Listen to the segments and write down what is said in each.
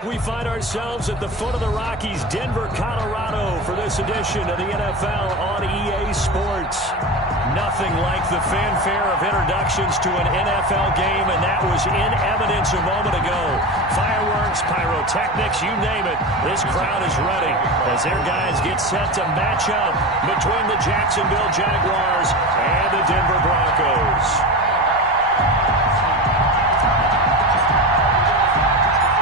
We find ourselves at the foot of the Rockies, Denver, Colorado, for this edition of the NFL on EA Sports. Nothing like the fanfare of introductions to an NFL game, and that was in evidence a moment ago. Fireworks, pyrotechnics, you name it. This crowd is ready as their guys get set to match up between the Jacksonville Jaguars and the Denver Broncos.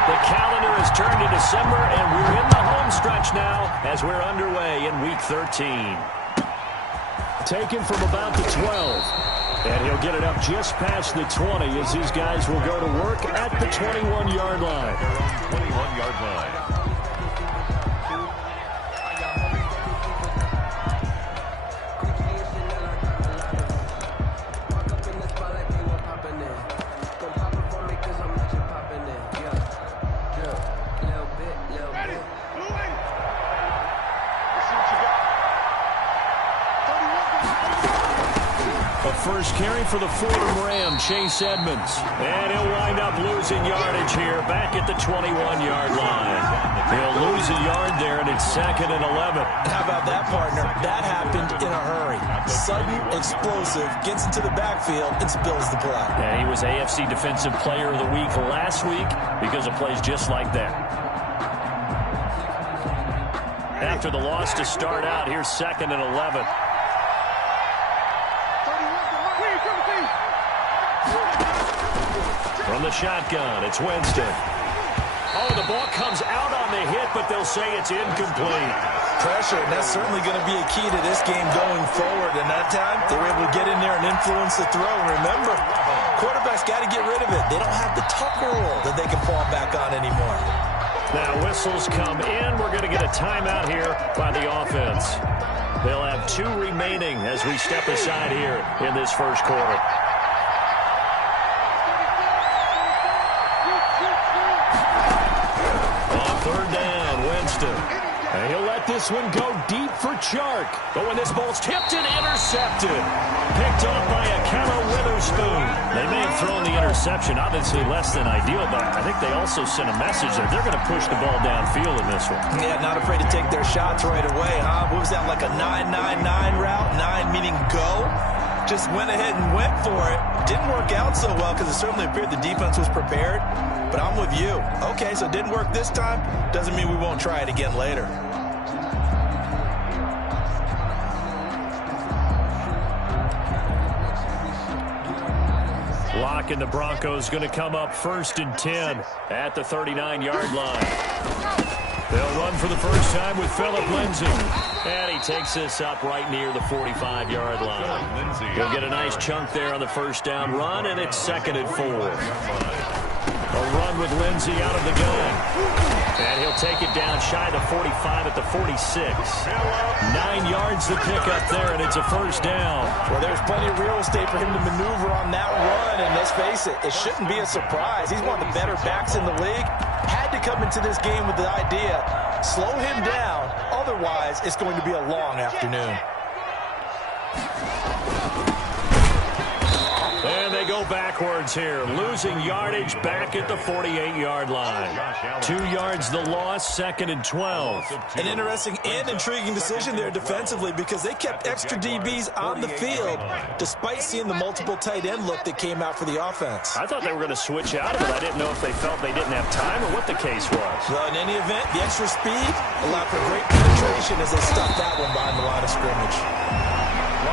The calendar has turned to December, and we're in the home stretch now as we're underway in Week 13. Taken from about the 12, and he'll get it up just past the 20 as these guys will go to work at the 21-yard line. 21-yard line. First carry for the Fordham Ram, Chase Edmonds. And he'll wind up losing yardage here back at the 21-yard line. He'll lose a yard there, and it's 2nd and 11. How about that, partner? That happened in a hurry. Sudden, explosive, gets into the backfield, and spills the play. And he was AFC Defensive Player of the Week last week because of plays just like that. After the loss to start out, here's 2nd and 11. From the shotgun, it's Winston. Oh, the ball comes out on the hit, but they'll say it's incomplete. Pressure, and that's certainly going to be a key to this game going forward. And that time, they were able to get in there and influence the throw. And remember, quarterbacks got to get rid of it. They don't have the Tucker rule that they can fall back on anymore. Now whistles come in. We're going to get a timeout here by the offense. They'll have 2 remaining as we step aside here in this first quarter. Third down, Winston. And he'll let this one go deep for Chark. But when this ball's tipped and intercepted, picked off by Akello Witherspoon. They may have thrown the interception, obviously less than ideal, but I think they also sent a message that they're going to push the ball downfield in this one. Yeah, not afraid to take their shots right away, huh? What was that, like a 9-9-9 route? 9 meaning go? Just went ahead and went for it. Didn't work out so well because it certainly appeared the defense was prepared. But I'm with you. Okay, so it didn't work this time. Doesn't mean we won't try it again later. Lock and the Broncos going to come up 1st and 10 at the 39-yard line. They'll run for the first time with Phillip Lindsay. And he takes this up right near the 45-yard line. He'll get a nice chunk there on the first down run, and it's 2nd and 4. A run with Lindsay out of the gun. And he'll take it down shy of the 45 at the 46. 9 yards to pick up there, and it's a first down. Well, there's plenty of real estate for him to maneuver on that run, and let's face it, it shouldn't be a surprise. He's one of the better backs in the league. Had to come into this game with the idea, slow him down, otherwise it's going to be a long afternoon. And they go backwards here, losing yardage back at the 48-yard line. 2 yards the loss, 2nd and 12. An interesting and intriguing decision there defensively because they kept extra DBs on the field despite seeing the multiple tight end look that came out for the offense. I thought they were going to switch out of it. I didn't know if they felt they didn't have time or what the case was. Well, in any event, the extra speed allowed for great penetration as they stuffed that one behind the line of scrimmage.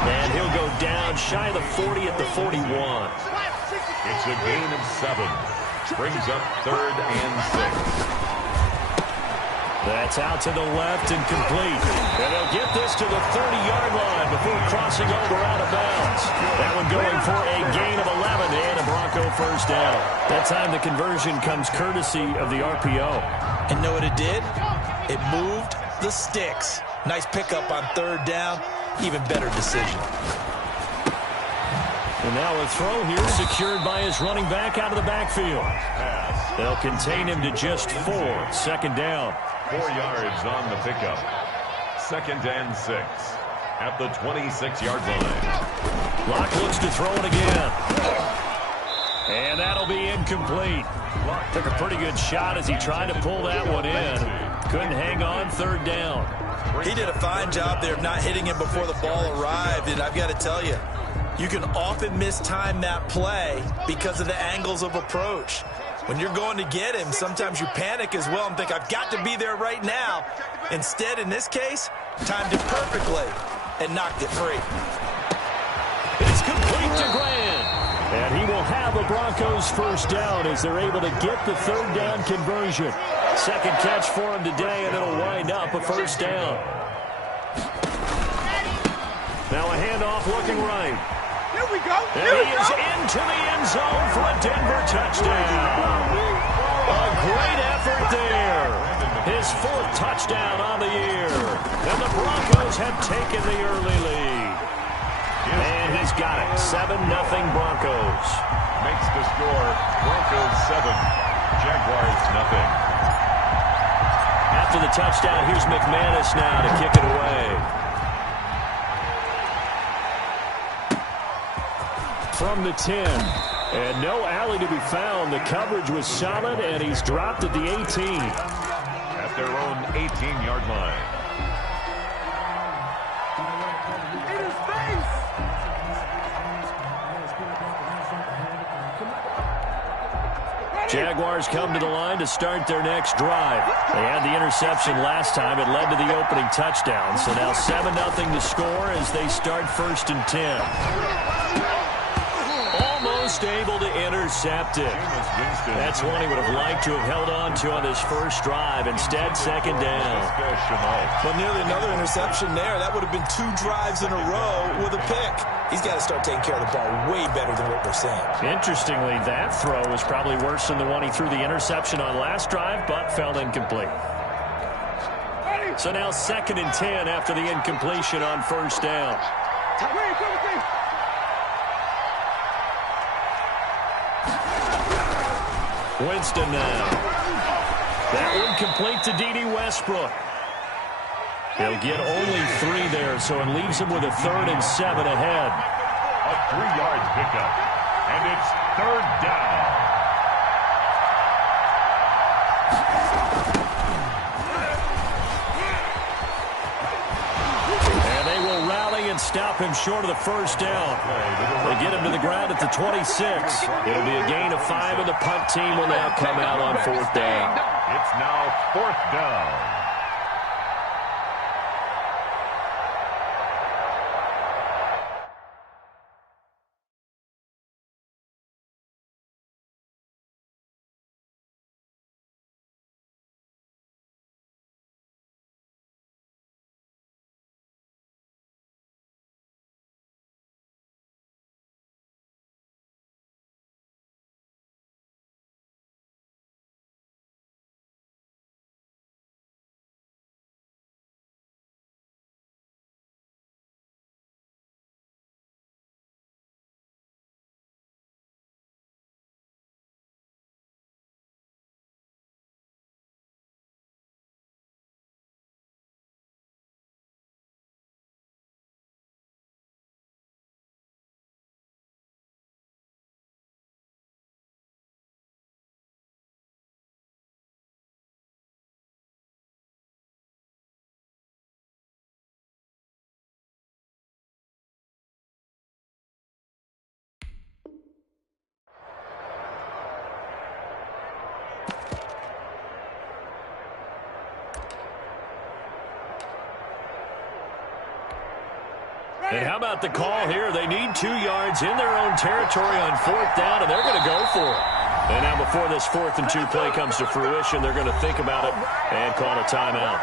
And he'll go down shy of the 40 at the 41. It's a gain of 7. Brings up 3rd and 6. That's out to the left and complete. And they'll get this to the 30-yard line before crossing over out of bounds. That one going for a gain of 11 and a Bronco first down. That time the conversion comes courtesy of the RPO. And know what it did? It moved the sticks. Nice pickup on 3rd down. Even better decision. And now a throw here secured by his running back out of the backfield. They'll contain him to just 4. 2nd down. 4 yards on the pickup. 2nd and 6 at the 26-yard line. Locke looks to throw it again. And that'll be incomplete. Took a pretty good shot as he tried to pull that one in. Couldn't hang on third down. He did a fine job there of not hitting him before the ball arrived, and I've got to tell you, you can often mistime that play because of the angles of approach. When you're going to get him, sometimes you panic as well and think, I've got to be there right now. Instead, in this case, timed it perfectly and knocked it free. It's complete to Grant. And he will have a Broncos first down as they're able to get the third down conversion. Second catch for him today, and it'll wind up a first down. Now a handoff looking right. Here we go. And he is into the end zone for a Denver touchdown. A great effort there. His fourth touchdown on the year. And the Broncos have taken the early lead. And he's got it. 7-0 Broncos. Makes the score Broncos 7, Jaguars 0. After the touchdown, here's McManus now to kick it away. From the 10. And no alley to be found. The coverage was solid, and he's dropped at the 18. At their own 18-yard line. In his face. Jaguars come to the line to start their next drive. They had the interception last time. It led to the opening touchdown. So now 7-0 to score as they start first and 10. Almost able to intercept it. That's one he would have liked to have held on to on his first drive. Instead, second down. But nearly another interception there. That would have been 2 drives in a row with a pick. He's got to start taking care of the ball way better than what we're seeing. Interestingly, that throw was probably worse than the one he threw the interception on last drive, but fell incomplete. So now second and 10 after the incompletion on first down. Winston now. That one complete to D.D. Westbrook. He'll get only 3 there, so it leaves him with a 3rd and 7 ahead. A 3-yard pickup, and it's third down. And they will rally and stop him short of the first down. They get him to the ground at the 26. It'll be a gain of 5, and the punt team will now come out on 4th down. It's now 4th down. And how about the call here? They need 2 yards in their own territory on 4th down, and they're going to go for it. And now before this 4th and 2 play comes to fruition, they're going to think about it and call a timeout.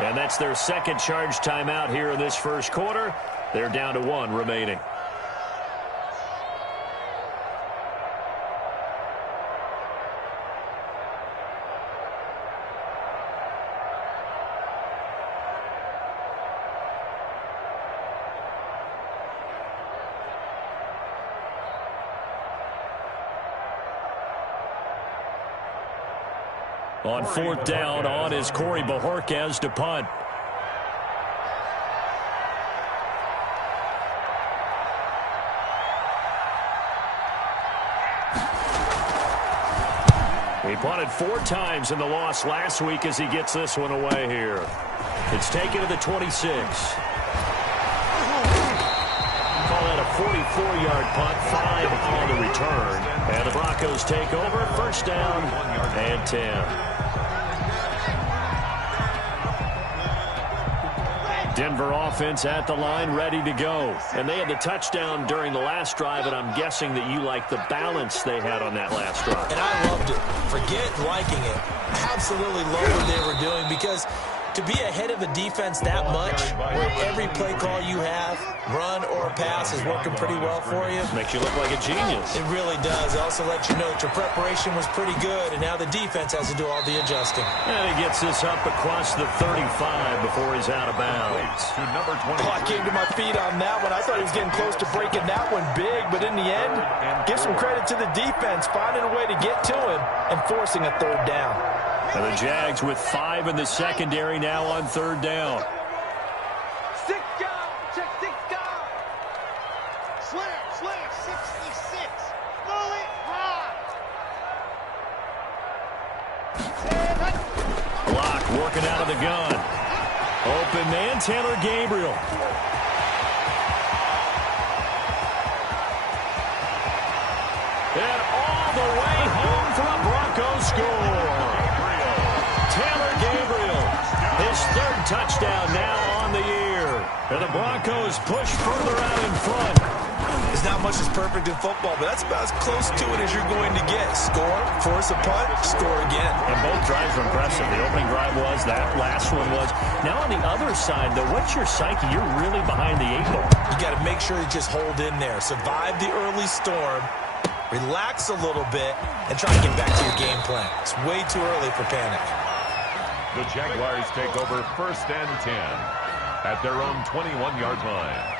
And that's their second charge timeout here in this first quarter. They're down to 1 remaining. On 4th down, on is Corey Bajorquez to punt. Punted 4 times in the loss last week as he gets this one away here. It's taken to the 26. Call that a 44-yard punt, 5 on the return. And the Broncos take over, first down and 10. Denver offense at the line, ready to go. And they had the touchdown during the last drive, and I'm guessing that you like the balance they had on that last drive. And I loved it. Forget liking it. Absolutely love what they were doing, because to be ahead of a defense that much, where every play call you have, run or pass, is working pretty well for you. Makes you look like a genius. It really does. It also lets you know that your preparation was pretty good, and now the defense has to do all the adjusting. And he gets this up across the 35 before he's out of bounds. To number 20. I came to my feet on that one. I thought he was getting close to breaking that one big, but in the end, give some credit to the defense, finding a way to get to him and forcing a third down. And the Jags with 5 in the secondary now on third down. 6 down. Check 6 down. Slam, 66. Roll it high. Block working out of the gun. Open man, Taylor Gabriel. And all the way home for a Broncos score. Taylor Gabriel, his 3rd touchdown now on the year. And the Broncos push further out in front. It's not much as perfect in football, but that's about as close to it as you're going to get. Score, force a punt, score again. And both drives were impressive. The opening drive was, that last one was. Now on the other side, though, what's your psyche? You're really behind the 8 ball. You got to make sure you just hold in there. Survive the early storm, relax a little bit, and try to get back to your game plan. It's way too early for panic. The Jaguars take over first and 10 at their own 21-yard line.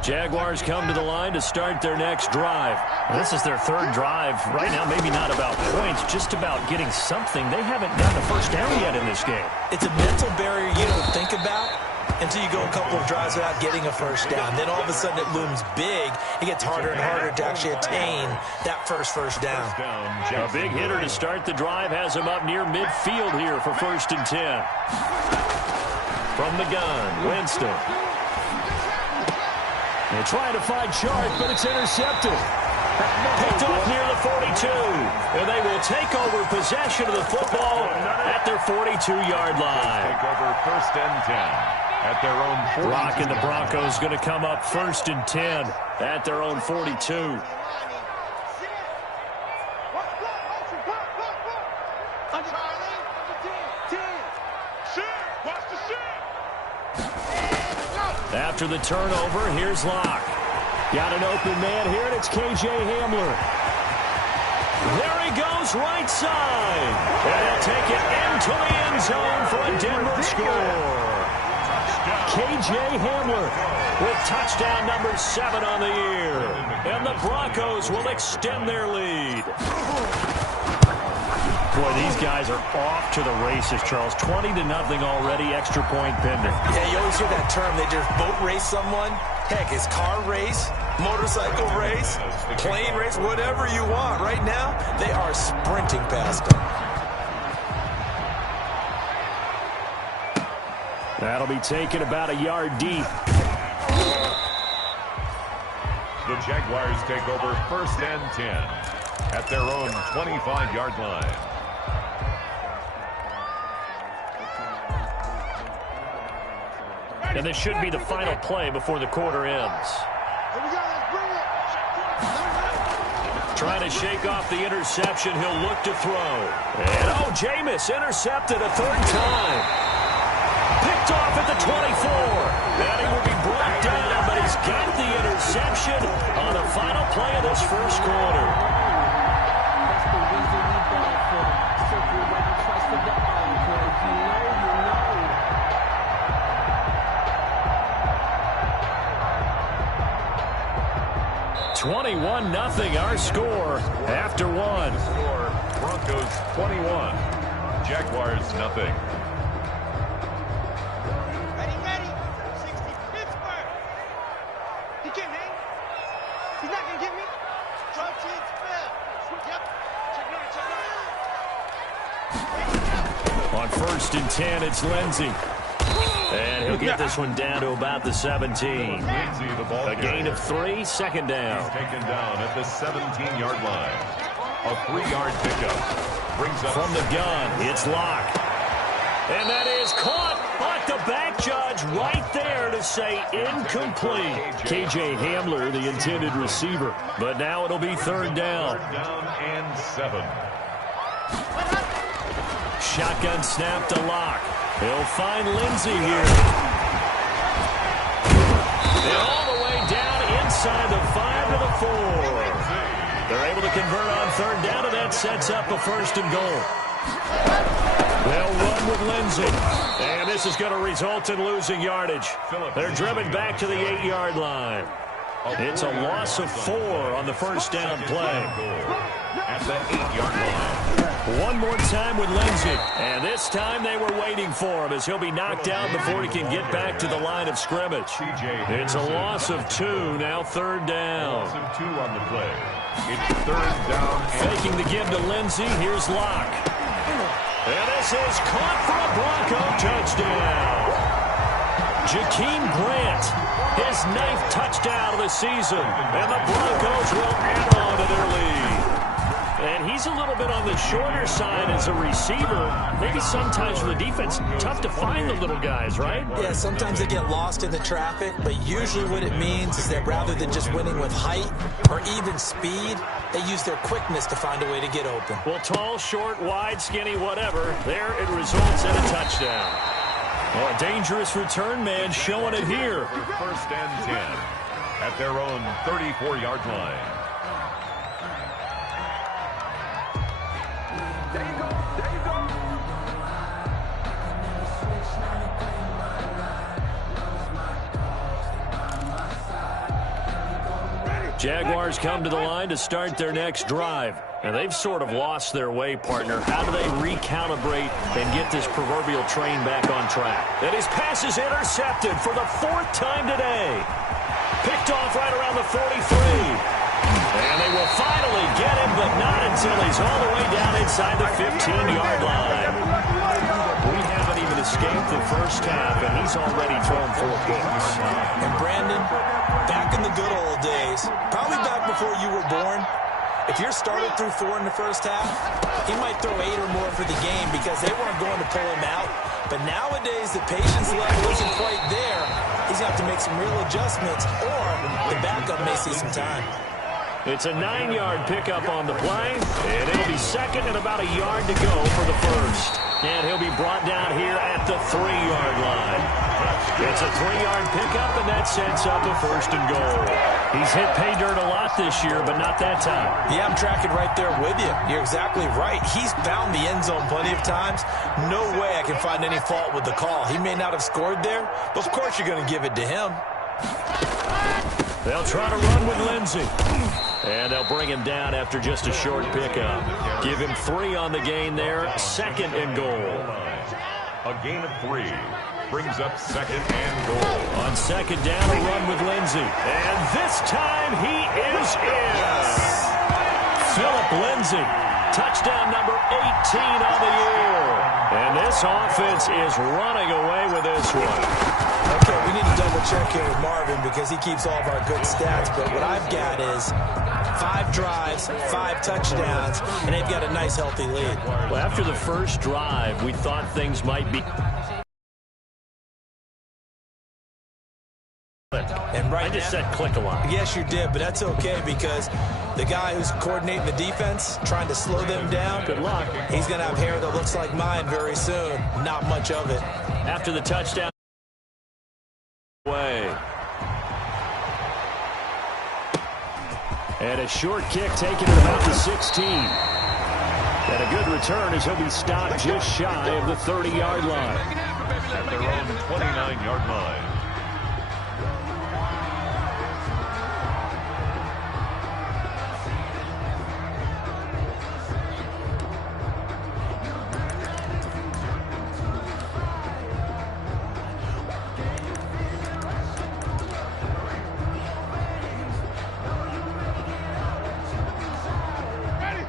Jaguars come to the line to start their next drive. This is their 3rd drive. Right now, maybe not about points, just about getting something. They haven't gotten a first down yet in this game. It's a mental barrier you don't think about until you go a couple of drives without getting a first down. Then all of a sudden it looms big. It gets harder and harder to actually attain that first down. A big hitter to start the drive has him up near midfield here for first and 10. From the gun, Winston. They're trying to find Sharp, but it's intercepted. Picked up near the 42. And they will take over possession of the football at their 42-yard line. Take over first and 10. At their own 42. Rock and the Broncos going to come up first and 10 at their own 42. After the turnover, here's Locke. Got an open man here, and it's K.J. Hamler. There he goes, right side. And he'll take it into the end zone for a Denver score. K.J. Hamler with touchdown number 7 on the year. And the Broncos will extend their lead. Boy, these guys are off to the races, Charles. 20-0 already, extra point pending. Yeah, you always hear that term. They just boat race someone. Heck, it's car race, motorcycle race, plane race, whatever you want. Right now, they are sprinting past them. That'll be taken about a yard deep. The Jaguars take over first and 10 at their own 25-yard line. And this should be the final play before the quarter ends. Trying to shake off the interception. He'll look to throw. And, oh, Jameis intercepted a 3rd time. Picked off at the 24. And he will be brought down, but he's got the interception on the final play of this first quarter. 21-0 our score after 1. Broncos 21, Jaguars nothing. Ready. 60 Pittsburgh. He can hang. On 1st and 10, it's Lindsey. And he'll get this one down to about the 17. A gain of 3, second down. He's taken down at the 17-yard line. A 3-yard pickup. Brings up from the gun, it's Locke. And that is caught. But the back judge right there to say incomplete. KJ Hamler, the intended receiver. But now it'll be 3rd down. 3rd down and 7. Shotgun snap to Locke. He'll find Lindsey here. And all the way down inside the 5 to the 4. They're able to convert on 3rd down, and that sets up a 1st and goal. They'll run with Lindsey. And this is going to result in losing yardage. They're driven back to the 8-yard line. It's a loss of 4 on the 1st down play. At the 8-yard line. One more time with Lindsey. And this time they were waiting for him as he'll be knocked out before he can get back to the line of scrimmage. It's a loss of 2, now 3rd down. Loss of 2 on the play. It's 3rd down. Faking the give to Lindsey. Here's Locke. And this is caught for a Bronco touchdown. Jakeem Grant, his 9th touchdown of the season. And the Broncos will add on to their lead. And he's a little bit on the shorter side as a receiver. Maybe sometimes for the defense, tough to find the little guys, right? Yeah, sometimes they get lost in the traffic, but usually what it means is that rather than just winning with height or even speed, they use their quickness to find a way to get open. Well, tall, short, wide, skinny, whatever, there it results in a touchdown. Well, a dangerous return man showing it here. 1st and 10 at their own 34-yard line. Jaguars come to the line to start their next drive. And they've sort of lost their way, partner. How do they recalibrate and get this proverbial train back on track? And his pass is intercepted for the 4th time today. Picked off right around the 43. And they will finally get him, but not until he's all the way down inside the 15-yard line. We haven't even escaped the first half, and he's already thrown 4 picks. And Brandon, back in the good old days, probably back before you were born, if your starter threw 4 in the first half, he might throw 8 or more for the game because they weren't going to pull him out. But nowadays, the patience level isn't quite there. He's going to have to make some real adjustments, or the backup may see some time. It's a 9-yard pickup on the play, and it'll be 2nd and about a yard to go for the 1st. And he'll be brought down here at the 3-yard line. It's a 3-yard pickup, and that sets up a 1st and goal. He's hit pay dirt a lot this year, but not that time. Yeah, I'm tracking right there with you. You're exactly right. He's found the end zone plenty of times. No way I can find any fault with the call. He may not have scored there, but of course you're going to give it to him. They'll try to run with Lindsey. And they'll bring him down after just a short pickup. Give him 3 on the gain there. 2nd and goal. A gain of 3. Brings up 2nd and goal. On 2nd down, a run with Lindsey. And this time he is in. Philip Lindsey. Touchdown number 18 on the year. And this offense is running away with this one. Okay, we need to double check here with Marvin because he keeps all of our good stats. But what I've got is 5 drives, 5 touchdowns, and they've got a nice, healthy lead. Well, after the first drive, we thought things might be... And right I just said click a lot. Yes, you did, but that's okay because the guy who's coordinating the defense, trying to slow them down, good luck. He's going to have hair that looks like mine very soon. Not much of it. After the touchdown. Way. And a short kick taken at about the 16. And a good return as he'll be stopped just shy of the 30-yard line. At their own 29-yard line.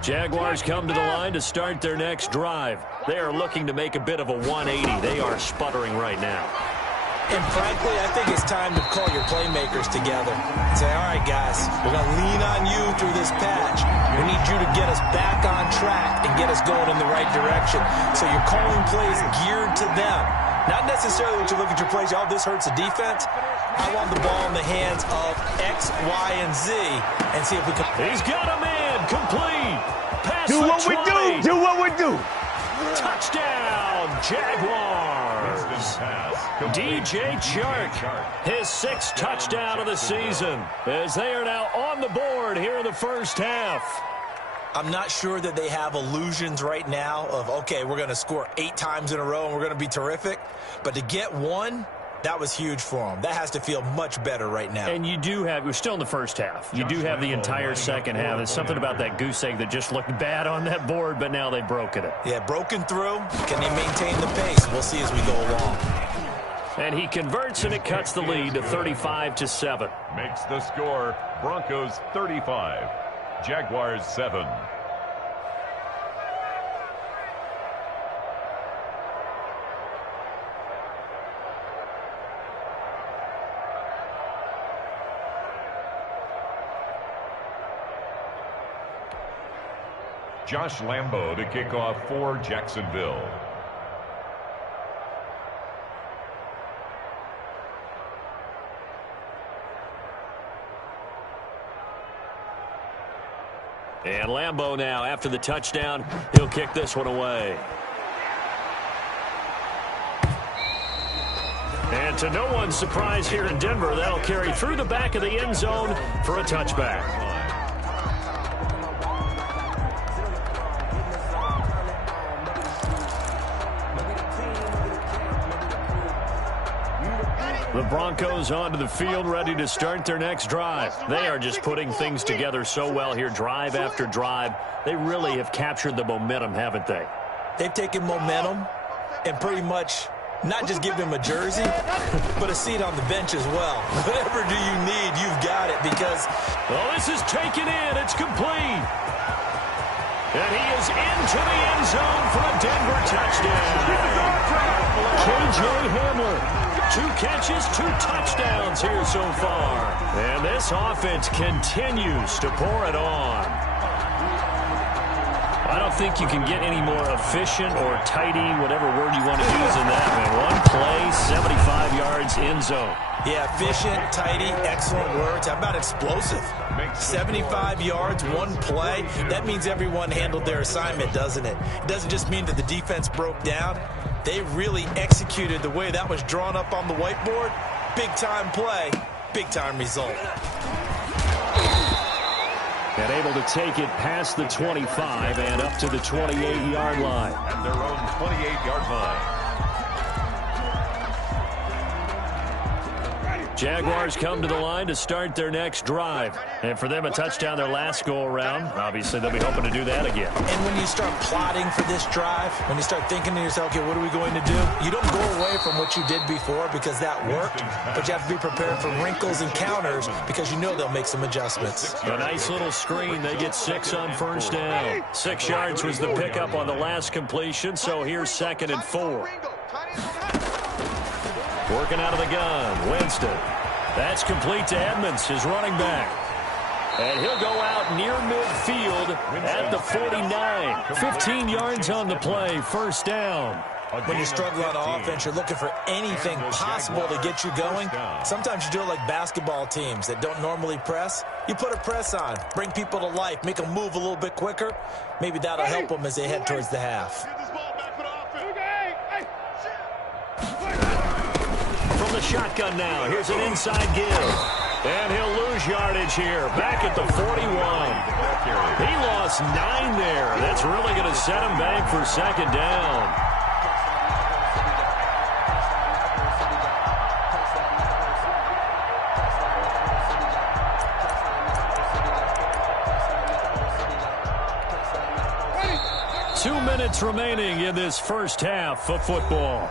Jaguars come to the line to start their next drive. They are looking to make a bit of a 180. They are sputtering right now. And frankly, I think it's time to call your playmakers together and say, all right, guys, we're going to lean on you through this patch. We need you to get us back on track and get us going in the right direction. So you're calling plays geared to them. Not necessarily when you look at your plays, oh, this hurts the defense. I want the ball in the hands of X, Y, and Z and see if we can. He's got a man complete. Pass Do the what we 20. do. Do what we do. Touchdown, Jaguars. DJ Chark, his 6th touchdown of the season, as they are now on the board here in the first half. I'm not sure that they have illusions right now of, okay, we're going to score 8 times in a row and we're going to be terrific. But to get one, that was huge for them. That has to feel much better right now. And you do have, we're still in the first half. You do have the entire second half. There's something about that goose egg that just looked bad on that board, but now they've broken it. Yeah, broken through. Can they maintain the pace? We'll see as we go along. And he converts, and it cuts the lead to 35-7. Makes the score Broncos 35, Jaguars 7. Josh Lambo to kick off for Jacksonville. And Lambo now, after the touchdown, he'll kick this one away. And to no one's surprise here in Denver, that'll carry through the back of the end zone for a touchback. The Broncos onto the field, ready to start their next drive. They are just putting things together so well here, drive after drive. They really have captured the momentum, haven't they? They've taken momentum and pretty much not just give him a jersey, but a seat on the bench as well. Whatever do you need, you've got it because... Well, this is taken in. It's complete. And he is into the end zone for a Denver touchdown. K.J. Hamler. 2 catches, 2 touchdowns here so far. And this offense continues to pour it on. I don't think you can get any more efficient or tidy, whatever word you want to use in that, man. 1 play, 75 yards, end zone. Yeah, efficient, tidy, excellent words. How about explosive? 75 yards, 1 play. That means everyone handled their assignment, doesn't it? It doesn't just mean that the defense broke down. They really executed the way that was drawn up on the whiteboard. Big-time play, big-time result. And able to take it past the 25 and up to the 28-yard line. At their own 28-yard line. Jaguars come to the line to start their next drive. And for them, a touchdown their last go-around. Obviously, they'll be hoping to do that again. And when you start plotting for this drive, when you start thinking to yourself, okay, what are we going to do? You don't go away from what you did before because that worked, but you have to be prepared for wrinkles and counters because you know they'll make some adjustments. A nice little screen. They get 6 on first down. 6 yards was the pickup on the last completion, so here's 2nd and 4. Working out of the gun, Winston. That's complete to Edmonds, his running back. And he'll go out near midfield at the 49. 15 yards on the play, first down. When you struggle on offense, you're looking for anything possible to get you going. Sometimes you do it like basketball teams that don't normally press. You put a press on, bring people to life, make them move a little bit quicker. Maybe that'll help them as they head towards the half. From the shotgun now, here's an inside give. And he'll lose yardage here, back at the 41. He lost 9 there. That's really going to set him back for 2nd down. Two minutes remaining in this first half of football.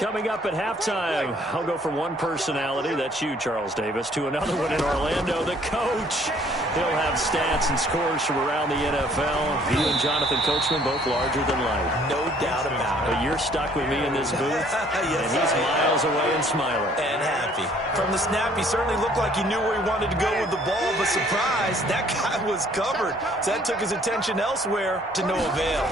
Coming up at halftime, I'll go from one personality, that's you, Charles Davis, to another one in Orlando, the coach. He'll have stats and scores from around the NFL. He and Jonathan Coachman both larger than life. No doubt about it. But you're stuck with me in this booth, Yes, and he's miles away and smiling. And happy. From the snap, he certainly looked like he knew where he wanted to go with the ball, but surprise, that guy was covered. So that took his attention elsewhere to no avail.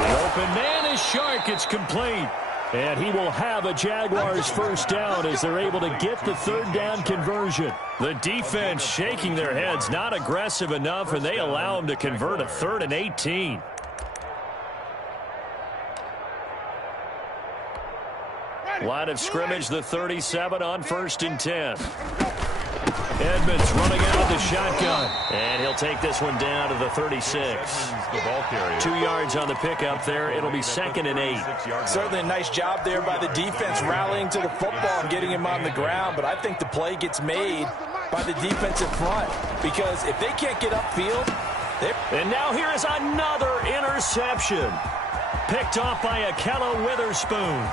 The open man is Shark. It's complete. And he will have a Jaguars first down as they're able to get the third down conversion. The defense shaking their heads, not aggressive enough, and they allow him to convert a 3rd and 18. Line of scrimmage, the 37 on 1st and 10. Edmonds running out of the shotgun. And he'll take this one down to the 36. 2 yards on the pickup there. It'll be 2nd and 8. Certainly a nice job there by the defense rallying to the football and getting him on the ground. But I think the play gets made by the defensive front. Because if they can't get upfield, and now here is another interception. Picked off by Akello Witherspoon.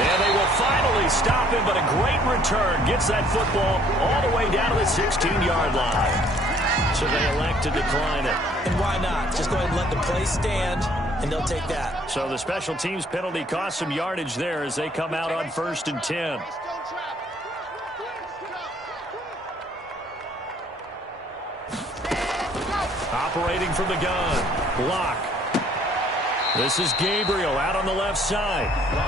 And they will finally stop him, but a great return. Gets that football all the way down to the 16-yard line. So they elect to decline it. And why not? Just go ahead and let the play stand, and they'll take that. So the special teams penalty cost some yardage there as they come out on 1st and 10. Operating from the gun. Block. This is Gabriel out on the left side.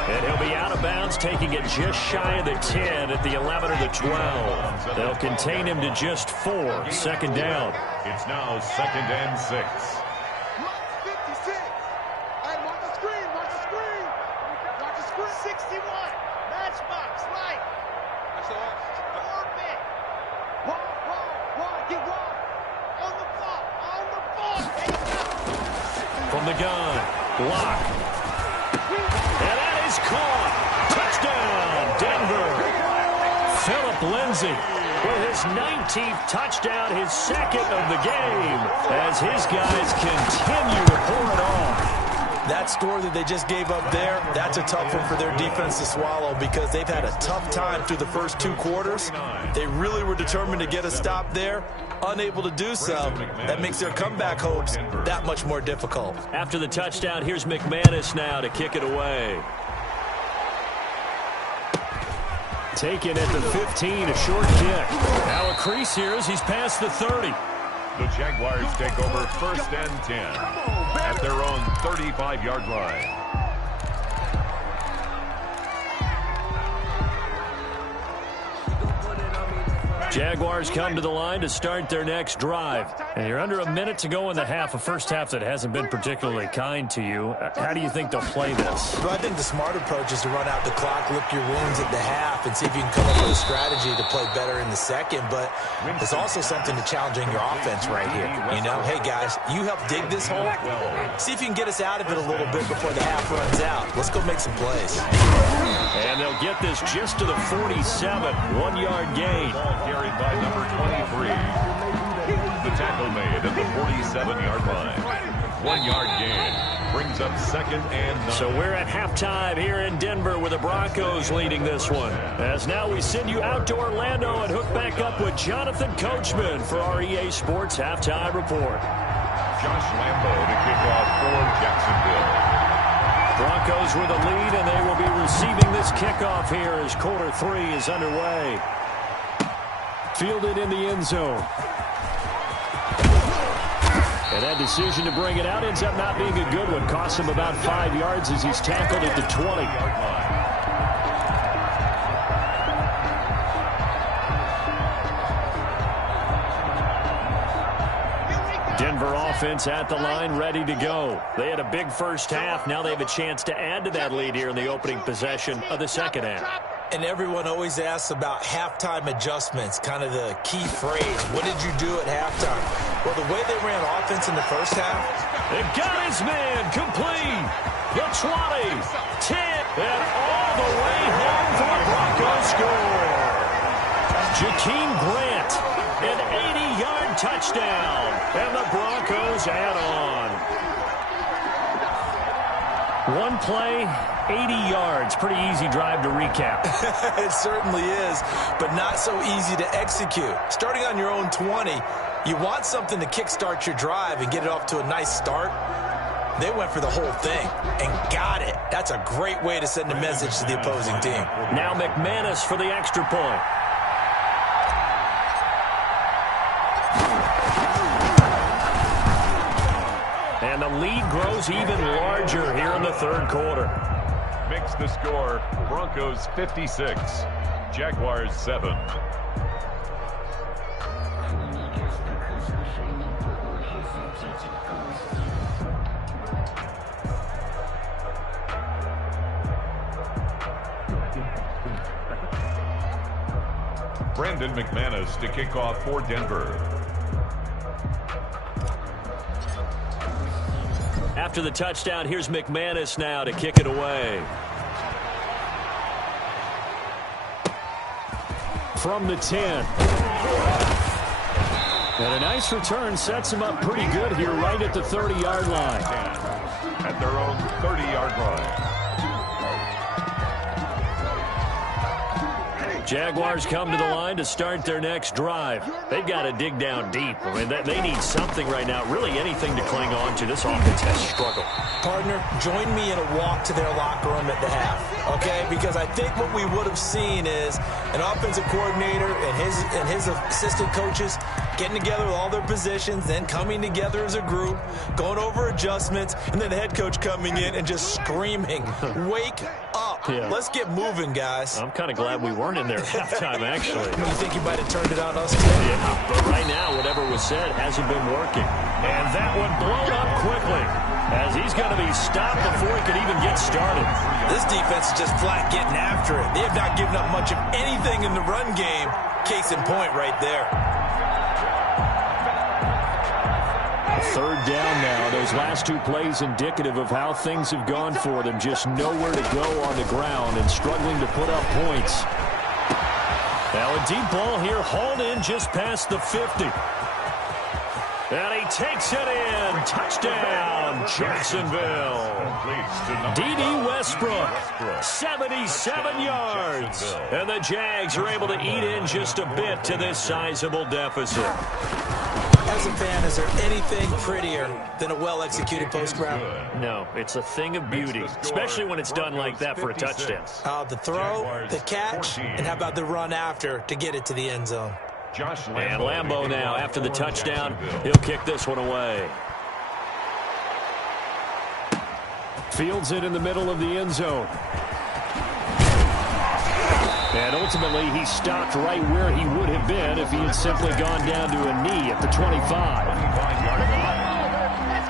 And he'll be out of bounds, taking it just shy of the 10 at the 11 or the 12. They'll contain him to just 4. 2nd down. It's now 2nd and 6. 56. And watch the screen. Watch the screen. Watch the screen. 61. Matchbox. Right. Orbit. Wall. Get wall. On the ball. From the gun. Block. And that is caught. Touchdown, Denver. Philip Lindsay with his 19th touchdown, his 2nd of the game, as his guys continue to pour it on. That score that they just gave up there, that's a tough one for their defense to swallow because they've had a tough time through the first 2 quarters. They really were determined to get a stop there. Unable to do so, that makes their comeback hopes that much more difficult. After the touchdown, here's McManus now to kick it away. Taken at the 15, a short kick. Now a crease here as he's past the 30. The Jaguars take over 1st and 10 at their own 35-yard line. Jaguars come to the line to start their next drive. And you're under a minute to go in the half, a first half that hasn't been particularly kind to you. How do you think they'll play this? Well, I think the smart approach is to run out the clock, lick your wounds at the half, and see if you can come up with a strategy to play better in the second. But there's also something to challenging your offense right here. You know, hey, guys, you help dig this hole. See if you can get us out of it a little bit before the half runs out. Let's go make some plays. And they'll get this just to the 47, 1-yard gain. Carried by number 23. The tackle made at the 47-yard line. 1-yard gain brings up 2nd and 9. So we're at halftime here in Denver with the Broncos leading this one. As now we send you out to Orlando and hook back up with Jonathan Coachman for our EA Sports Halftime Report. Josh Lambo to kick off for Jacksonville. Broncos with a lead, and they will be receiving this kickoff here as quarter 3 is underway. Fielded in the end zone. And that decision to bring it out ends up not being a good one. Costs him about 5 yards as he's tackled at the 20. Denver offense at the line, ready to go. They had a big first half. Now they have a chance to add to that lead here in the opening possession of the second half. And everyone always asks about halftime adjustments, kind of the key phrase. What did you do at halftime? Well, the way they ran offense in the first half. They've got his man complete. The 20, 10, and all the way home for a Broncos score. Jakeem Grant An 80-yard touchdown. And the Broncos add on. One play, 80 yards. Pretty easy drive to recap. It certainly is, but not so easy to execute. Starting on your own 20, you want something to kickstart your drive and get it off to a nice start. They went for the whole thing and got it. That's a great way to send a message to the opposing team. Now McManus for the extra point. And the lead grows even larger here in the third quarter. Makes the score Broncos 56, Jaguars 7. Brandon McManus to kick off for Denver. After the touchdown, here's McManus now to kick it away. From the 10. And a nice return sets him up pretty good here right at the 30-yard line. At their own 30-yard line. Jaguars come to the line to start their next drive. They've got to dig down deep. I mean, they need something right now, really anything to cling on to. This offense has struggled. Partner, join me in a walk to their locker room at the half, okay? Because I think what we would have seen is an offensive coordinator and his assistant coaches getting together with all their positions, then coming together as a group, going over adjustments, and then the head coach coming in and just screaming, wake up. Yeah. Let's get moving, guys. I'm kind of glad we weren't in there at halftime, actually. You think you might have turned it on us, too? Yeah, but right now, whatever was said hasn't been working. And that one blown up quickly, as he's going to be stopped before he could even get started. This defense is just flat getting after it. They have not given up much of anything in the run game. Case in point right there. Third down now. Those last two plays indicative of how things have gone for them. Just nowhere to go on the ground and struggling to put up points. Now a deep ball here, hauled in just past the 50. And he takes it in. Touchdown, Jacksonville. D.D. Westbrook, 77 yards. And the Jags are able to eat in just a bit to this sizable deficit. As a fan, is there anything prettier than a well-executed post route? No, it's a thing of beauty, especially when it's done like that for a touchdown. The throw, the catch, and how about the run after to get it to the end zone? And Lambeau now, after the touchdown, he'll kick this one away. Fields it in the middle of the end zone. And ultimately, he stopped right where he would have been if he had simply gone down to a knee at the 25.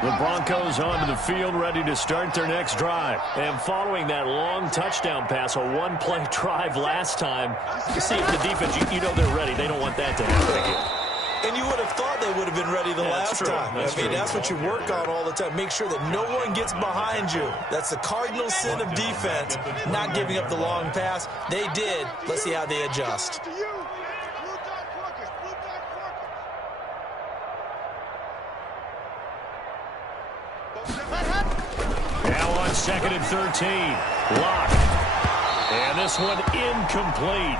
The Broncos onto the field, ready to start their next drive. And following that long touchdown pass, a one-play drive last time, you see if the defense, you know they're ready. They don't want that to happen again. And you would have thought they would have been ready the last time. That's what you work on all the time. Make sure that no one gets behind you. That's the cardinal sin of defense, not giving up the long pass. They did. Let's see how they adjust. Now on 2nd and 13. Lock. And this one incomplete.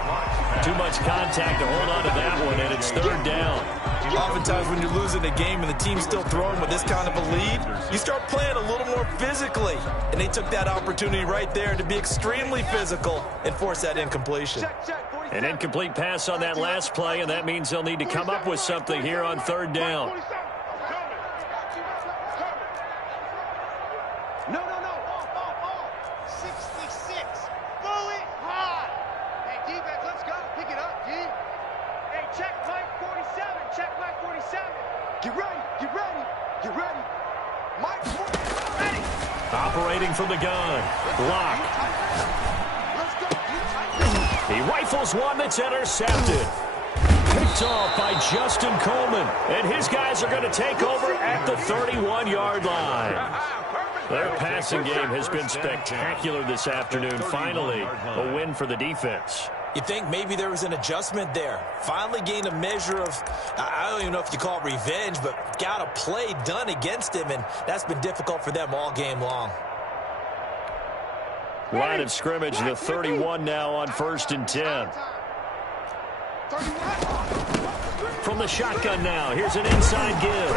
Too much contact to hold on to that one, and it's third down. Oftentimes when you're losing a game and the team's still throwing with this kind of a lead, you start playing a little more physically. And they took that opportunity right there to be extremely physical and force that incompletion. An incomplete pass on that last play, and that means they'll need to come up with something here on third down. No. 66. Bully high. Hey, defense, let's go. Pick it up, D. Hey, check Mike 47. Check Mike 47. Get ready. Mike 47. Ready. Operating from the gun. Lock. Let's go. He rifles one that's intercepted. Picked off by Justin Coleman. And his guys are going to take over at the 31-yard line. Their passing game has been spectacular this afternoon. Finally, a win for the defense. You think maybe there was an adjustment there. Finally gained a measure of, I don't even know if you call it revenge, but got a play done against him, and that's been difficult for them all game long. Line of scrimmage, the 31 now on 1st and 10. From the shotgun now, here's an inside give.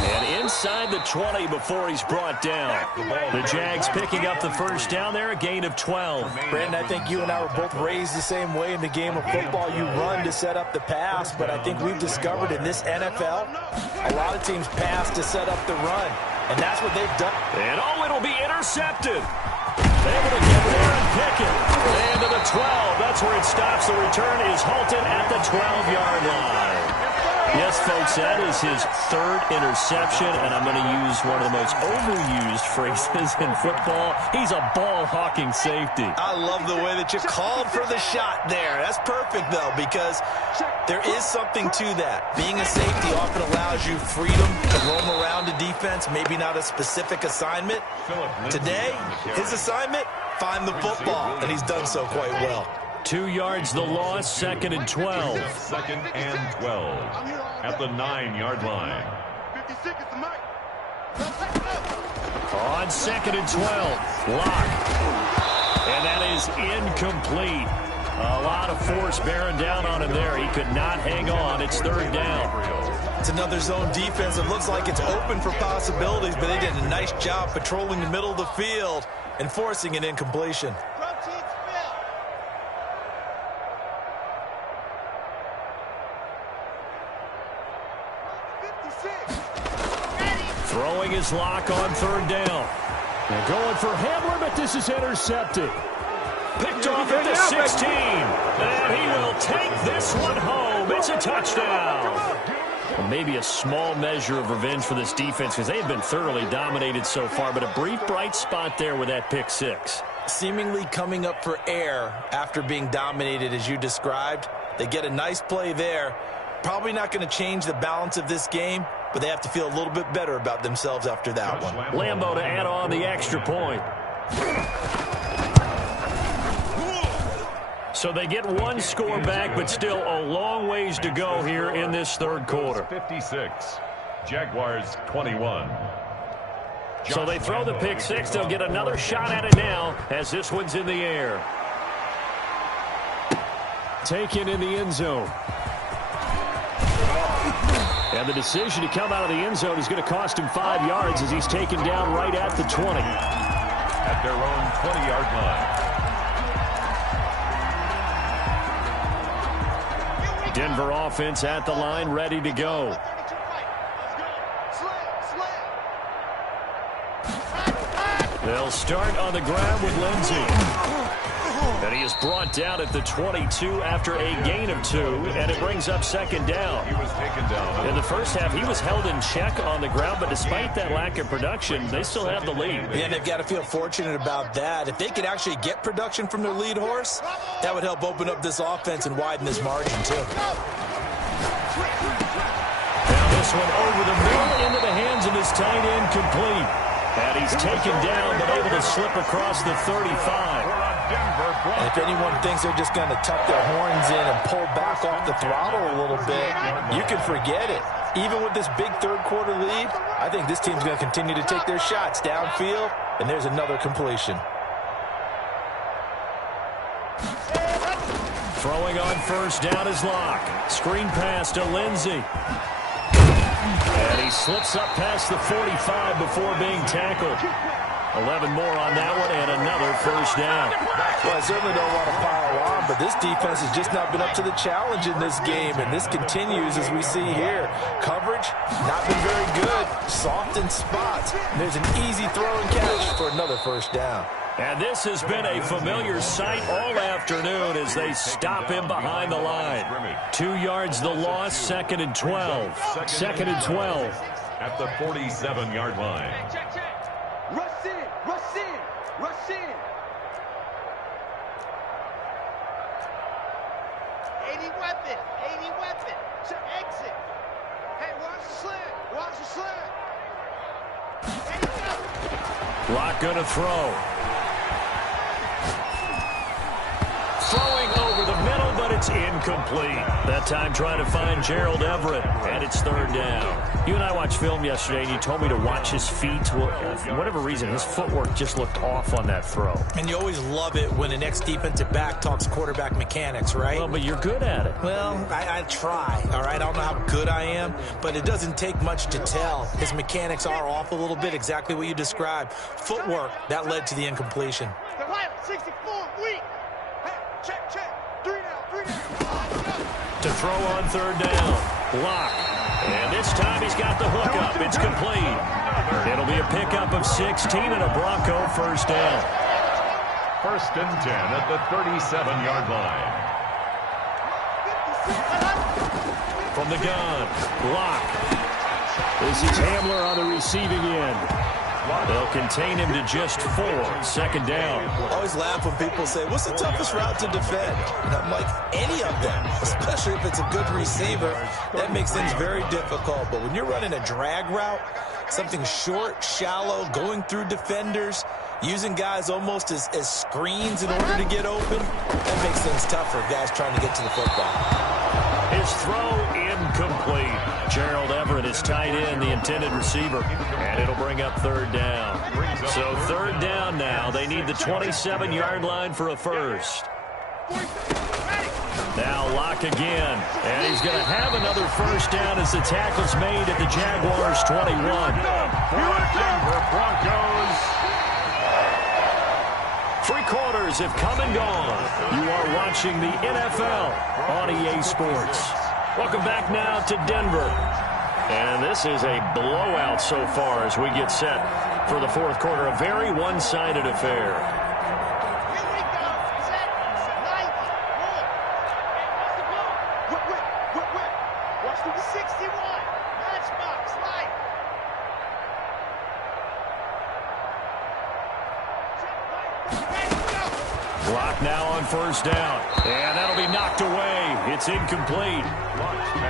And inside the 20 before he's brought down. The Jags picking up the first down there, a gain of 12. Brandon, I think you and I were both raised the same way in the game of football. You run to set up the pass, but I think we've discovered in this NFL, a lot of teams pass to set up the run. And that's what they've done. And oh, it'll be intercepted. Able to get there and pick it. And to the 12. That's where it stops. The return is halted at the 12-yard line. Yes, folks, that is his 3rd interception, and I'm going to use one of the most overused phrases in football. He's a ball-hawking safety. I love the way that you called for the shot there. That's perfect, though, because there is something to that. Being a safety often allows you freedom to roam around the defense, maybe not a specific assignment. Today, his assignment, find the football, and he's done so quite well. 2 yards the loss, 2nd and 12. 2nd and 12 at the 9-yard line. 56 is the mic. On 2nd and 12, Lock. And that is incomplete. A lot of force bearing down on him there. He could not hang on. It's 3rd down. It's another zone defense. It looks like it's open for possibilities, but they did a nice job patrolling the middle of the field and forcing an incompletion. Throwing his Lock on 3rd down. And going for Hamler, but this is intercepted. Picked off at the 16. And he will take this one home. It's a touchdown. Well, maybe a small measure of revenge for this defense because they've been thoroughly dominated so far, but a brief bright spot there with that pick 6. Seemingly coming up for air after being dominated as you described. They get a nice play there. Probably not going to change the balance of this game, but they have to feel a little bit better about themselves after that one. Lambo to add on the extra point. So they get one score back, but still a long ways to go here in this 3rd quarter. 56, Jaguars 21. So they throw the pick 6. They'll get another shot at it now as this one's in the air. Taken in the end zone. And the decision to come out of the end zone is going to cost him 5 yards as he's taken down right at the 20. At their own 20-yard line. Denver offense at the line, ready to go. They'll start on the ground with Lindsey. And he is brought down at the 22 after a gain of 2, and it brings up 2nd down. He was taken down. In the first half, he was held in check on the ground, but despite that lack of production, they still have the lead. Yeah, and they've got to feel fortunate about that. If they could actually get production from their lead horse, that would help open up this offense and widen this margin, too. Now this one over the middle into the hands of his tight end, complete. And he's taken down, but able to slip across the 35. And if anyone thinks they're just going to tuck their horns in and pull back off the throttle a little bit, you can forget it. Even with this big 3rd quarter lead, I think this team's going to continue to take their shots downfield, and there's another completion. Throwing on 1st down is Lock. Screen pass to Lindsey. And he slips up past the 45 before being tackled. 11 more on that one, and another 1st down. Well, I certainly don't want to pile on, but this defense has just not been up to the challenge in this game, and this continues as we see here. Coverage, not been very good. Soft in spots. And there's an easy throw and catch for another 1st down. And this has been a familiar sight all afternoon as they stop him behind the line. 2 yards the loss, 2nd and 12. 2nd and 12. At the 47-yard line. Rush in, rush in, rush in. 80 weapon, 80 weapon. Check exit. Hey, watch the slant, watch the slant. Lock gonna throw. Throwing over the middle. It's incomplete. That time trying to find Gerald Everett, and it's third down. You and I watched film yesterday, and you told me to watch his feet. Well, for whatever reason, his footwork just looked off on that throw. And you always love it when an ex-defensive back talks quarterback mechanics, right? Well, but you're good at it. Well, I try, all right? I don't know how good I am, but it doesn't take much to tell. His mechanics are off a little bit, exactly what you described. Footwork, that led to the incompletion. The pilot, 64, weak. Hey, check. 3 down. To throw on third down. Block. And this time he's got the hook up. It's complete. It'll be a pickup of 16 and a Bronco first down. First and 10 at the 37-yard line. From the gun. Block. This is Hamler on the receiving end. They'll contain him to just 4. Second down. I always laugh when people say, what's the toughest route to defend? And I'm like, any of them, especially if it's a good receiver. That makes things very difficult. But when you're running a drag route, something short, shallow, going through defenders, using guys almost as screens in order to get open, that makes things tough for guys trying to get to the football. His throw incomplete. Gerald Everett is tight end, the intended receiver, and it'll bring up third down. So third down now. They need the 27-yard line for a first. Now Locke again, and he's going to have another first down as the tackle's made at the Jaguars' 21. Denver Broncos. 3 quarters have come and gone. You are watching the NFL on EA Sports. Welcome back now to Denver. And this is a blowout so far as we get set for the fourth quarter. A very one-sided affair. Here we go. Set. 90. Whip. Watch the 61. Matchbox. Light. Block now on first down. And that'll be knocked away. It's incomplete.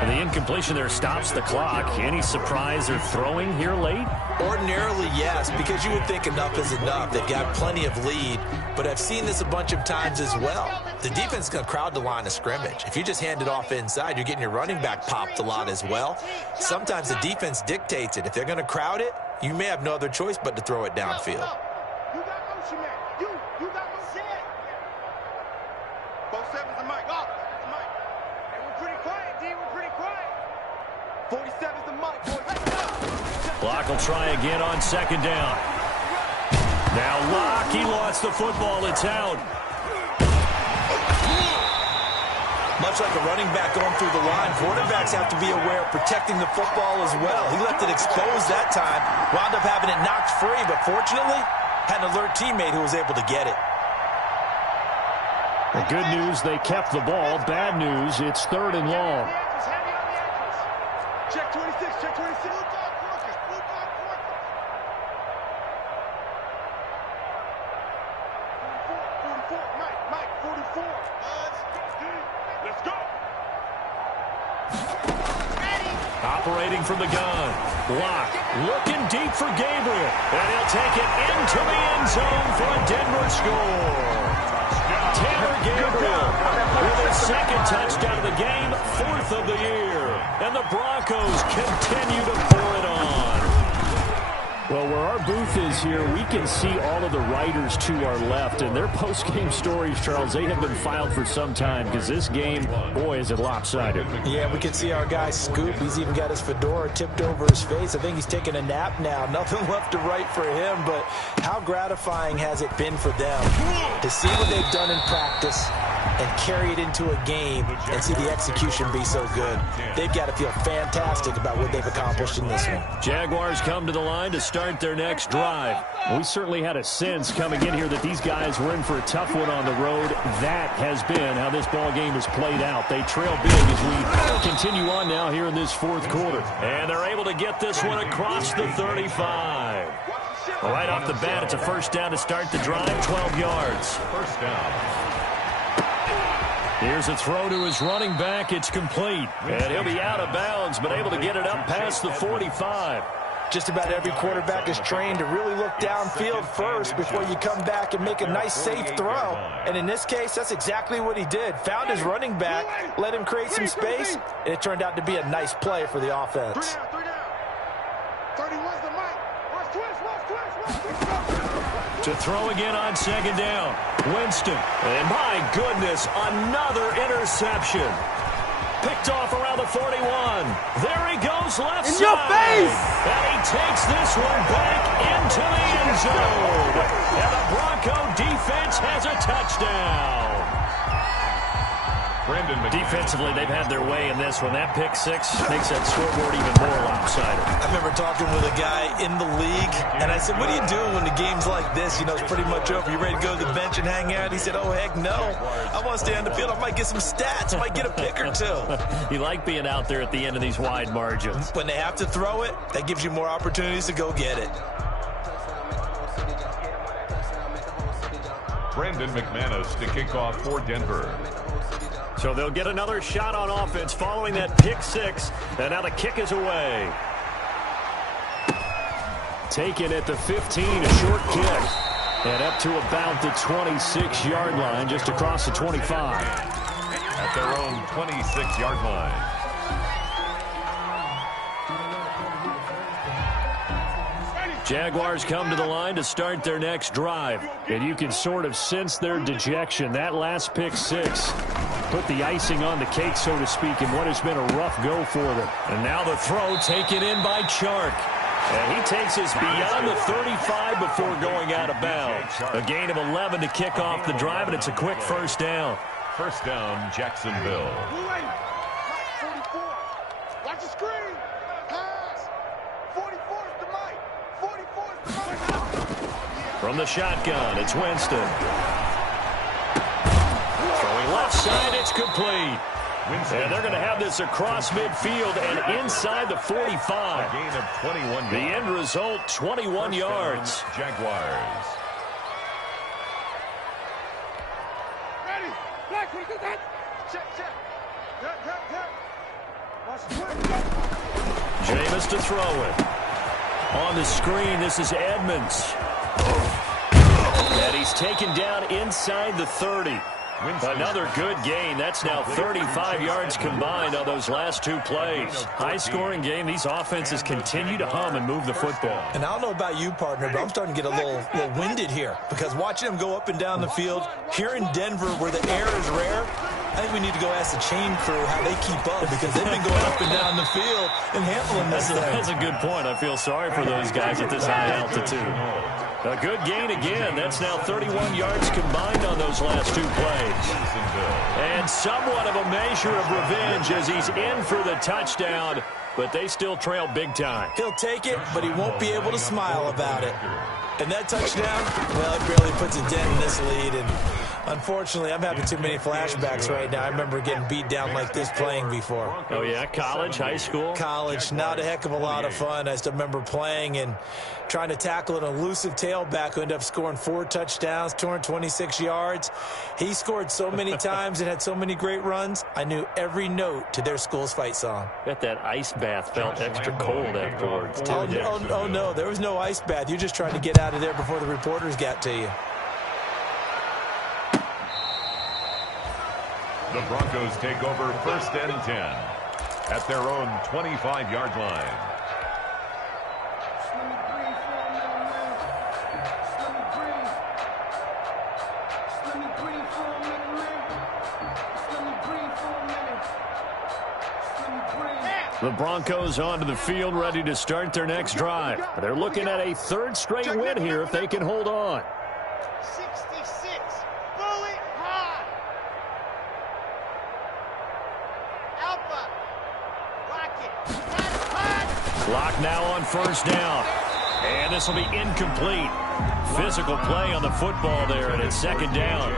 And the incompletion there stops the clock. Any surprise they're throwing here late? Ordinarily, yes, because you would think enough is enough. They've got plenty of lead, but I've seen this a bunch of times as well. The defense is going to crowd the line of scrimmage. If you just hand it off inside, you're getting your running back popped a lot as well. Sometimes the defense dictates it. If they're going to crowd it, you may have no other choice but to throw it downfield. You got Ocean Man. You got Ocean Man. Both sevens and Mike. Oh, it's Mike. Hey, we're pretty quiet, D. We're pretty quiet. 47's the Mike, boys. Let's go. Locke will try again on second down. Now Locke, he lost the football. It's out. Much like a running back going through the line, quarterbacks have to be aware of protecting the football as well. He left it exposed that time, wound up having it knocked free, but fortunately, had an alert teammate who was able to get it. The good news, they kept the ball. Bad news, it's third and long. Heavy on the edges. Check 26. Check 26. Blue dog Porkers. Blue dog Porkers. 44. Mike. 44. Let's go. Ready. Operating from the gun. Locke looking deep for Gabriel. And he'll take it into the end zone for a Denver score. Tanner Gabriel with his second touchdown of the game, 4th of the year. And the Broncos continue to pour it on. Well, where our booth is here, we can see all of the writers to our left. And their post-game stories, Charles, they have been filed for some time because this game, boy, is it lopsided. Yeah, we can see our guy Scoop. He's even got his fedora tipped over his face. I think he's taking a nap now. Nothing left to write for him, but how gratifying has it been for them to see what they've done in practice and carry it into a game and see the execution be so good. They've got to feel fantastic about what they've accomplished in this one. Jaguars come to the line to start their next drive. We certainly had a sense coming in here that these guys were in for a tough one on the road. That has been how this ball game has played out. They trail big as we continue on now here in this fourth quarter. And they're able to get this one across the 35. Right off the bat, it's a first down to start the drive, 12 yards. First down. Here's a throw to his running back. It's complete. And he'll be out of bounds, but able to get it up past the 45. Just about every quarterback is trained to really look downfield first before you come back and make a nice, safe throw. And in this case, that's exactly what he did. Found his running back, let him create some space, and it turned out to be a nice play for the offense. 31's the mic. Watch twist. To throw again on second down. Winston. And my goodness, another interception. Picked off around the 41. There he goes left side. In your face! And he takes this one back into the end zone. And the Bronco defense has a touchdown. Defensively, they've had their way in this one. That pick six makes that scoreboard even more lopsided. I remember talking with a guy in the league, and I said, what do you do when the game's like this? You know, it's pretty much over. You ready to go to the bench and hang out? He said, oh, heck no. I want to stay on the field. I might get some stats. I might get a pick or two. You like being out there at the end of these wide margins. When they have to throw it, that gives you more opportunities to go get it. Brandon McManus to kick off for Denver. So they'll get another shot on offense following that pick six. And now the kick is away. Taken at the 15, a short kick. And up to about the 26-yard line, just across the 25. At their own 26-yard line. Jaguars come to the line to start their next drive. And you can sort of sense their dejection. That last pick six put the icing on the cake, so to speak, in what has been a rough go for them. And now the throw taken in by Chark. And he takes us beyond the 35 before going out of bounds. A gain of 11 to kick off the drive, and it's a quick first down. First down, Jacksonville. 44. Watch the screen. Pass. 44 is the mic. 44 is the mic. From the shotgun, it's Winston. Throwing left side, it's complete. And they're going to have this across midfield and inside the 45. A gain of 21 yards. The end result, 21 yards. Jaguars. Ready. Black, what is that? Check. Watch the twist. Jameis to throw it. On the screen, this is Edmonds. And he's taken down inside the 30. Another good gain. That's now 35 yards combined on those last two plays. High-scoring game. These offenses continue to hum and move the football. And I don't know about you, partner, but I'm starting to get a little winded here because watching them go up and down the field, here in Denver where the air is rare, I think we need to go ask the chain crew how they keep up because they've been going up and down the field and handling this thing. That's a good point. I feel sorry for those guys at this high altitude. A good gain again. That's now 31 yards combined on those last two plays. And somewhat of a measure of revenge as he's in for the touchdown, but they still trail big time. He'll take it, but he won't be able to smile about it. And that touchdown, well, it barely puts a dent in this lead. And unfortunately, I'm having too many flashbacks right now. I remember getting beat down like this playing before. Oh, yeah? College, high school? College, not a heck of a lot of fun. I still remember playing and trying to tackle an elusive tailback who ended up scoring 4 touchdowns, 226 yards. He scored so many times and had so many great runs, I knew every note to their school's fight song. Bet that ice bath felt extra cold afterwards, too. Oh, no, there was no ice bath. You just tried to get out of there before the reporters got to you. The Broncos take over first and 10 at their own 25-yard line. The Broncos onto the field, ready to start their next drive. They're looking at a third straight win here if they can hold on. 66. Bullet high. Alpha. Lock it. Clock now on first down. And this will be incomplete. Physical play on the football there, and it's second down.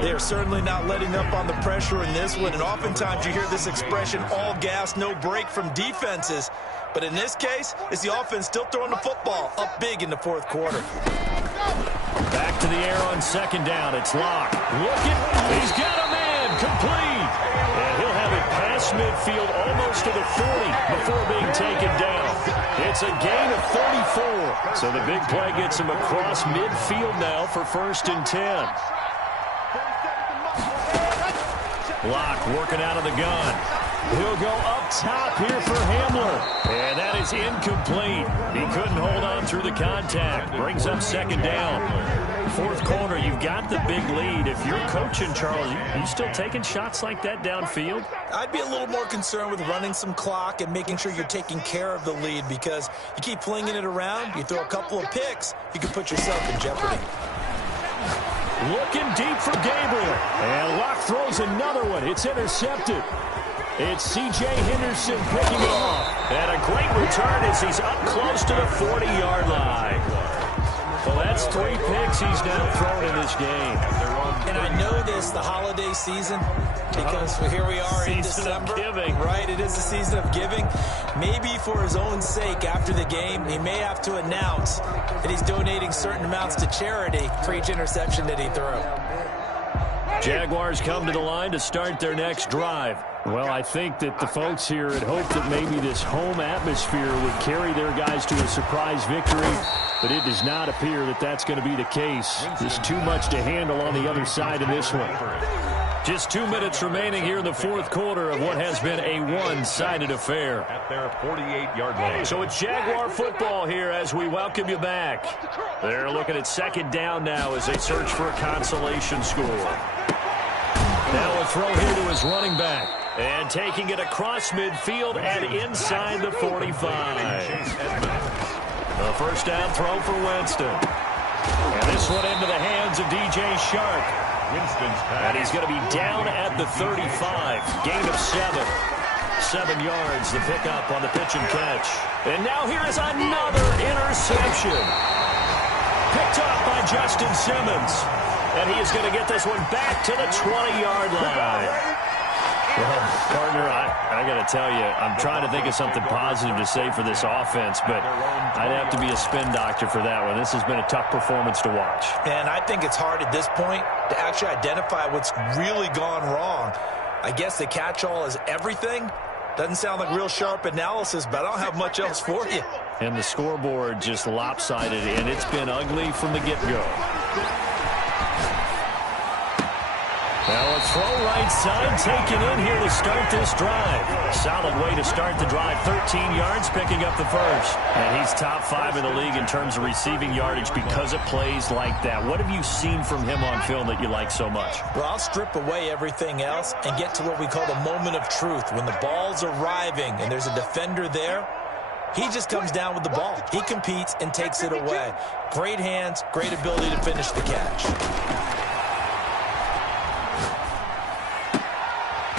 They're certainly not letting up on the pressure in this one, and oftentimes you hear this expression, all gas, no break from defenses. But in this case, it's the offense still throwing the football up big in the fourth quarter. Back to the air on second down. It's Locke. Looking. He's got a man. Complete. And he'll have it past across midfield almost to the 40 before being taken down. It's a gain of 34. So the big play gets him across midfield now for 1st and 10. Locke working out of the gun. He'll go up top here for Hamler. And that is incomplete. He couldn't hold on through the contact. Brings up 2nd down. 4th quarter, you've got the big lead. If you're coaching, Charles, you still taking shots like that downfield? I'd be a little more concerned with running some clock and making sure you're taking care of the lead, because you keep flinging it around, you throw a couple of picks, you can put yourself in jeopardy. Looking deep for Gabriel. And Locke throws another one. It's intercepted. It's C.J. Henderson picking it off. And a great return as he's up close to the 40-yard line. Well, that's 3 picks he's now thrown in this game. And I know this, the holiday season, because here we are in December. Season of giving. Right, it is the season of giving. Maybe for his own sake, after the game, he may have to announce that he's donating certain amounts to charity for each interception that he threw. Jaguars come to the line to start their next drive. Well, I think that the folks here had hoped that maybe this home atmosphere would carry their guys to a surprise victory, but it does not appear that that's going to be the case. There's too much to handle on the other side of this one. Just 2 minutes remaining here in the 4th quarter of what has been a one-sided affair. At their 48-yard line. So it's Jaguar football here as we welcome you back. They're looking at 2nd down now as they search for a consolation score. Now a throw here to his running back. And taking it across midfield and inside the 45. The 1st down throw for Winston. And this one into the hands of DJ Shark. And he's going to be down at the 35. Gain of 7. 7 yards, the pickup on the pitch and catch. And now here is another interception. Picked up by Justin Simmons. And he is going to get this one back to the 20-yard line. Well, partner, I got to tell you, I'm trying to think of something positive to say for this offense, but I'd have to be a spin doctor for that one. This has been a tough performance to watch. And I think it's hard at this point to actually identify what's really gone wrong. I guess the catch-all is everything. Doesn't sound like real sharp analysis, but I don't have much else for you. And the scoreboard just lopsided, and it's been ugly from the get-go. Now a throw right side taken in here to start this drive. Solid way to start the drive. 13 yards picking up the 1st. And he's top 5 in the league in terms of receiving yardage because of plays like that. What have you seen from him on film that you like so much? Well, I'll strip away everything else and get to what we call the moment of truth. When the ball's arriving and there's a defender there, he just comes down with the ball. He competes and takes it away. Great hands, great ability to finish the catch.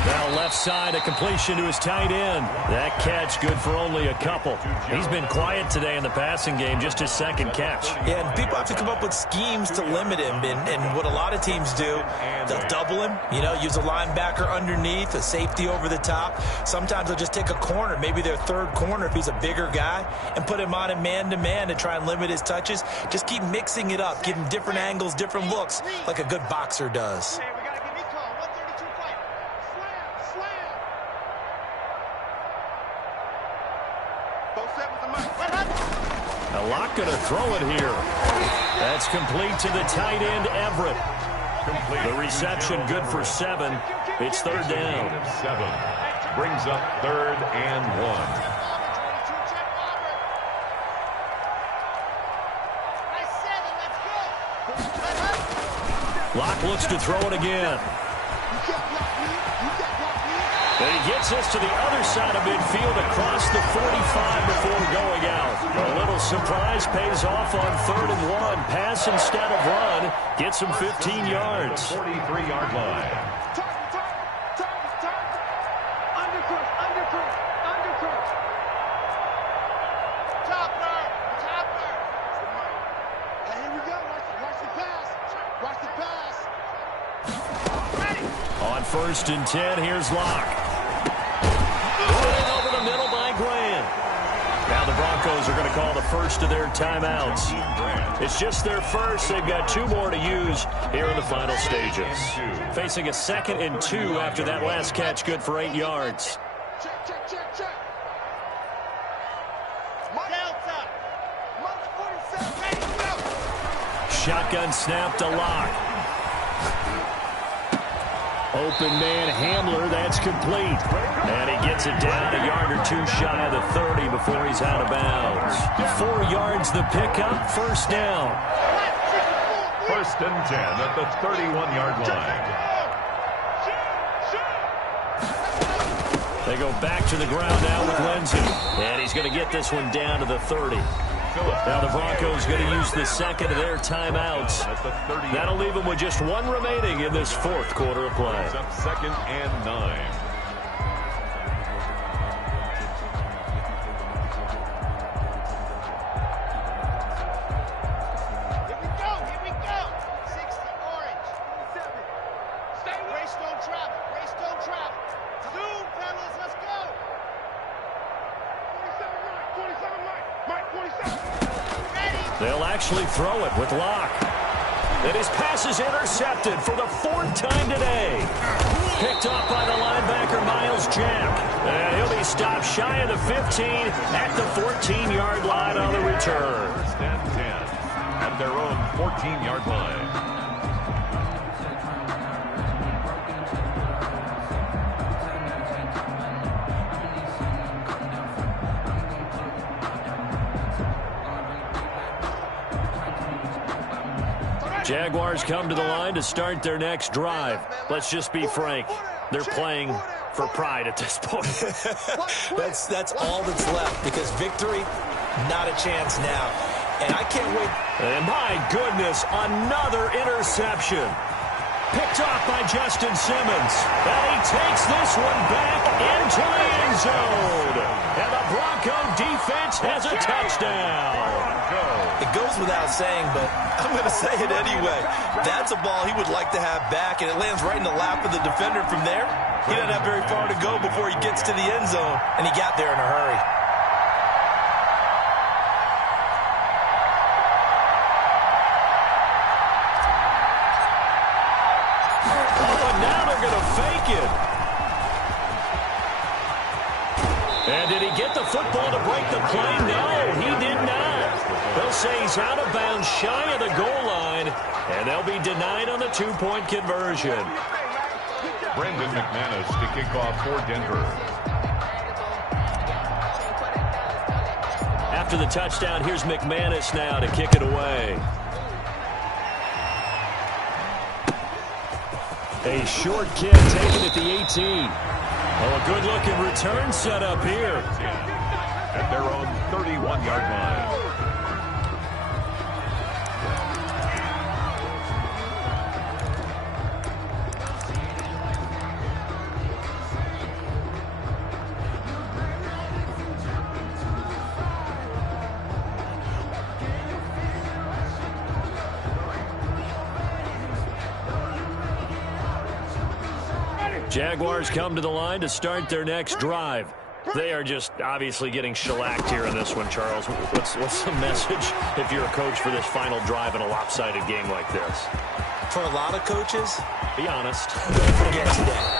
Now left side, a completion to his tight end. That catch good for only a couple. He's been quiet today in the passing game, just his 2nd catch. Yeah, and people have to come up with schemes to limit him. And what a lot of teams do, they'll double him, use a linebacker underneath, a safety over the top. Sometimes they'll just take a corner, maybe their 3rd corner if he's a bigger guy, and put him on a man-to-man to try and limit his touches. Just keep mixing it up, give him different angles, different looks, like a good boxer does. Locke going to throw it here. That's complete to the tight end, Everett. The reception good for 7. It's 3rd down. 7 brings up 3rd and 1. Locke looks to throw it again. And he gets us to the other side of midfield across the 45 before going out. A little surprise pays off on 3rd and 1. Pass instead of run. Gets him 15 yards. 43-yard line. On 1st and 10, here's Locke. Running over the middle by Graham. Now the Broncos Broncos are going to call the first of their timeouts. It's just their first. They've got 2 more to use here in the final stages. Facing a 2nd and 2 after that last catch, good for 8 yards. Check, check, check, check. Delta. Mark 47. Ready to go. Shotgun snap to Lock. Open man Hamler, that's complete. And he gets it down a yard or 2 shy of the 30 before he's out of bounds. 4 yards the pickup, first down. 1st and 10 at the 31-yard line. They go back to the ground now with Lindsey. And he's going to get this one down to the 30. Now the Broncos going to use the 2nd of their timeouts. That'll leave them with just 1 remaining in this 4th quarter of play. 2nd and 9. Here we go. 60 orange. 7. Stay with. Race don't travel. Race don't travel. Zoom, fellas. Let's go. 27 Mike. 27. They'll actually throw it with Locke. And his pass is intercepted for the 4th time today. Picked off by the linebacker, Miles Jack. And he'll be stopped shy of the 15 at the 14-yard line on the return. 1st and 10 at their own 14-yard line. Jaguars come to the line to start their next drive. Let's just be frank. They're playing for pride at this point. That's all that's left, because victory, not a chance now. And I can't wait. And my goodness, another interception. Picked off by Justin Simmons. And he takes this one back into the end zone. And the Bronco defense has a touchdown. It goes without saying, but I'm going to say it anyway. That's a ball he would like to have back, and it lands right in the lap of the defender from there. He doesn't have very far to go before he gets to the end zone, and he got there in a hurry. Oh, and now they're going to fake it. And did he get the football to break the play? No, he did not. They'll say he's out of bounds shy of the goal line, and they'll be denied on the 2-point conversion. Brendan McManus to kick off for Denver. After the touchdown, here's McManus now to kick it away. A short kick taken at the 18. Oh, a good-looking return set up here. At their own 31-yard line. Jaguars come to the line to start their next drive. They are just obviously getting shellacked here in this one, Charles. What's the message if you're a coach for this final drive in a lopsided game like this? For a lot of coaches, be honest. Don't forget today.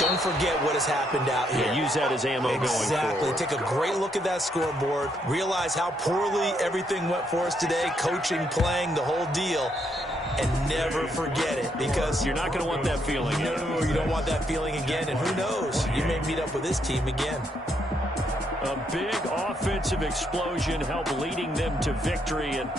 Don't forget what has happened out here. Yeah, use that as ammo going forward. Exactly. Take a great look at that scoreboard. Realize how poorly everything went for us today. Coaching, playing, the whole deal. And never forget it, because you're not going to want that feeling again. No, you don't want that feeling again. And who knows? You may meet up with this team again. A big offensive explosion helped leading them to victory. And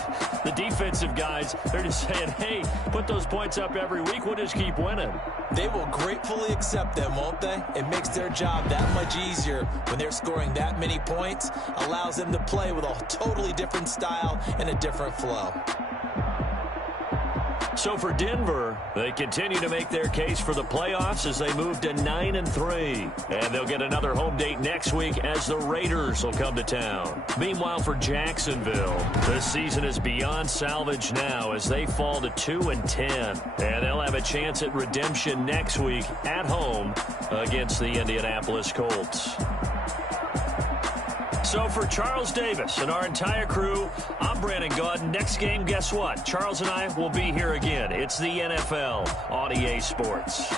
the defensive guys, they're just saying, hey, put those points up every week. We'll just keep winning. They will gratefully accept them, won't they? It makes their job that much easier when they're scoring that many points. Allows them to play with a totally different style and a different flow. So for Denver, they continue to make their case for the playoffs as they move to 9-3. And they'll get another home date next week as the Raiders will come to town. Meanwhile, for Jacksonville, this season is beyond salvage now as they fall to 2-10. And they'll have a chance at redemption next week at home against the Indianapolis Colts. So for Charles Davis and our entire crew, I'm Brandon Gaudin. Next game, guess what? Charles and I will be here again. It's the NFL on EA Sports.